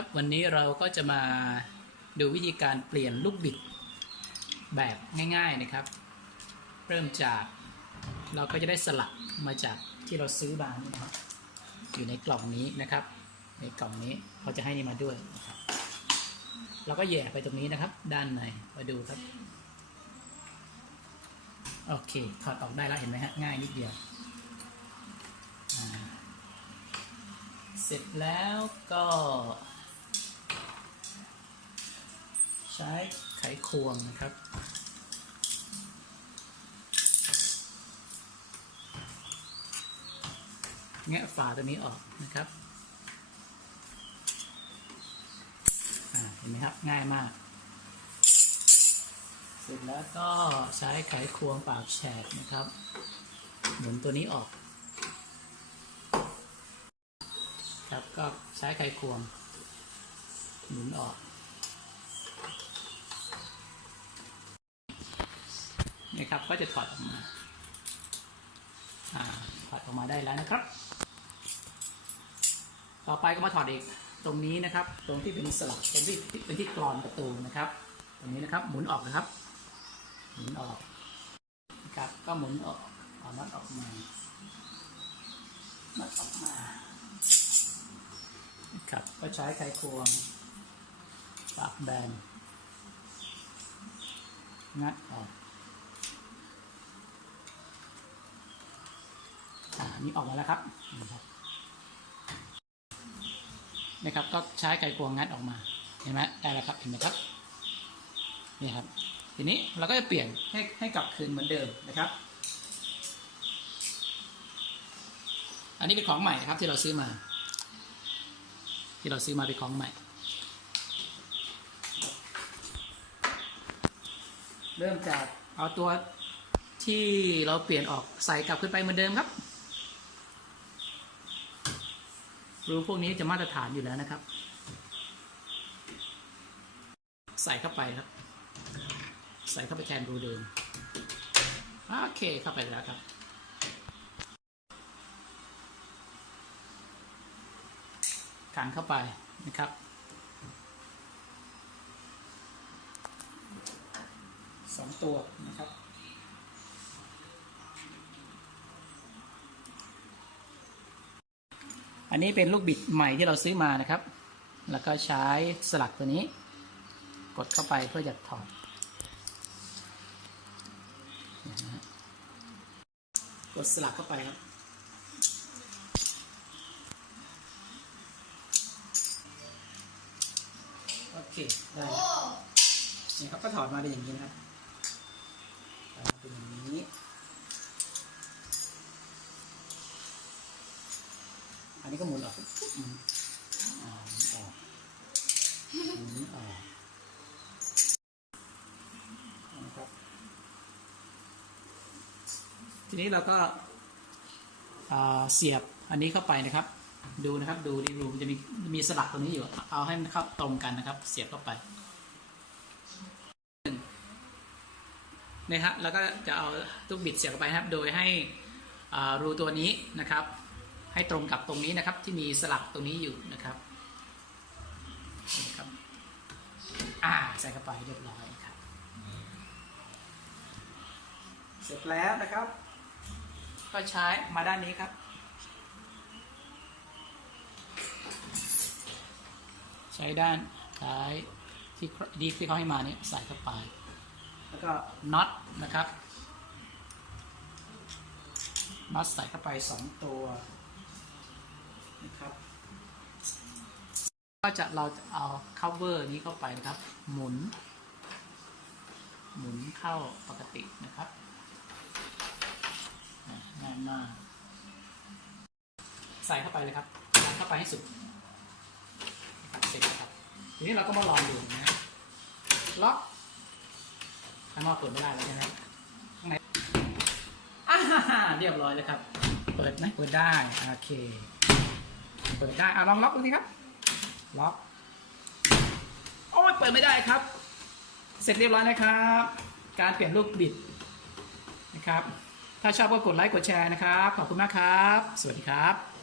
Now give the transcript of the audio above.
ครับวันนี้เราก็จะมาดูวิธีการเปลี่ยนลูกบิดแบบง่าย ๆนะครับ เริ่มจากเราก็จะได้สลักมาจากที่เราซื้อมานนะครับอยู่ในกล่องนี้นะครับ ในกล่องนี้เขาจะให้นี่มาด้วยนะครับเราก็แย่ไปตรงนี้นะครับ ด้านในมาดูครับโอเคถอดออกได้แล้วเห็นไหมฮะง่ายนิดเดียวเสร็จแล้วก็ ใช้ไขควงนะครับ แงะฝาตัวนี้ออกนะครับเห็นไหมครับง่ายมาก เสร็จแล้วก็ใช้ไขควงปากแฉกนะครับ หมุนตัวนี้ออก ครับก็ใช้ไขควงหมุนออก นี่ครับ ก็จะถอดออกมาอถอดออกมาได้แล้วนะครับ ต่อไปก็มาถอดอีกตรงนี้นะครับ ตรงที่เป็นสลักตรงที่เป็นที่กรอนประตูนะครับ ตรงนี้นะครับ หมุนออกนะครับ หมุนออกนะครับก็หมุนออกเอาน็อตออกมาน็อตออกมาครับก็ใช้ไขควงปากแบนงัดออก อ่านี่ออกมาแล้วครับนะครับ ก็ใช้ไขควงงัดออกมา เห็นไหมได้แล้วครับ เห็นไหมครับ นี่ครับ ทีนี้เราก็จะเปลี่ยนให้ให้กลับคืนเหมือนเดิมนะครับ อันนี้เป็นของใหม่ครับที่เราซื้อมา ที่เราซื้อมาเป็นของใหม่ เริ่มจากเอาตัวที่เราเปลี่ยนออกใส่กลับขึ้นไปเหมือนเดิมครับ รูพวกนี้จะมาตรฐานอยู่แล้วนะครับ ใส่เข้าไปครับ ใส่เข้าไปแทนรูเดิมโอเคเข้าไปแล้วครับขันเข้าไปนะครับสองตัวนะครับ นนี้เป็นลูกบิดใหม่ที่เราซื้อมานะครับ แล้วก็ใช้สลักตัวนี้ กดเข้าไปเพื่อจะถอดกดสลักเข้าไปครับโอเคได้นี่ครับก็ถอดมาเป็นอย่างนี้นะครับถอดมาเป็นอย่างนี้ อันนี้ก็หมุนออกปุ๊บหมุนอ่าหมุนออกหมุนออกนะครับ ที นี้เราก็เสียบอันนี้เข้าไปนะครับ ดูนะครับดูในรูมันจะมีมีสลักตรงนี้อยู่ เอาให้มันเข้าตรงกันนะครับ เสียบเข้าไปนี่ฮะแล้วก็จะเอาลูกบิดเสียบเข้าไปนะครับ โดยให้รูตัวนี้นะครับ ให้ตรงกับตรงนี้นะครับ ที่มีสลักตรงนี้อยู่นะครับครับอ่าใส่เข้าไปเรียบร้อยครับ เสร็จแล้วนะครับ ก็ใช้มาด้านนี้ครับ ใช้ด้านท้ายที่ดีที่เขาให้มาเนี่ยใส่เข้าไป แล้วก็น็อตนะครับน็อตใส่เข้าไปสองตัวนะครับก็จะเราจะเอา cover นี้เข้าไปนะครับ หมุน หมุนเข้าปกตินะครับ มากใส่เข้าไปเลยครับใส่เข้าไปให้สุดเสร็จแล้วครับ ทีนี้เราก็มาลองดูนะล็อกข้างนอกเปิดไม่ได้แล้วใช่ไหมข้างในอ่าเรียบร้อยเลยครับ เปิดไหมเปิดได้โอเค เปิดได้เอาลองล็อกดูสิครับ ล็อกโอ้ยเปิดไม่ได้ครับ เสร็จเรียบร้อยนะครับ การเปลี่ยนลูกบิดนะครับ ถ้าชอบก็กดไลค์กดแชร์นะครับ ขอบคุณมากครับ สวัสดีครับ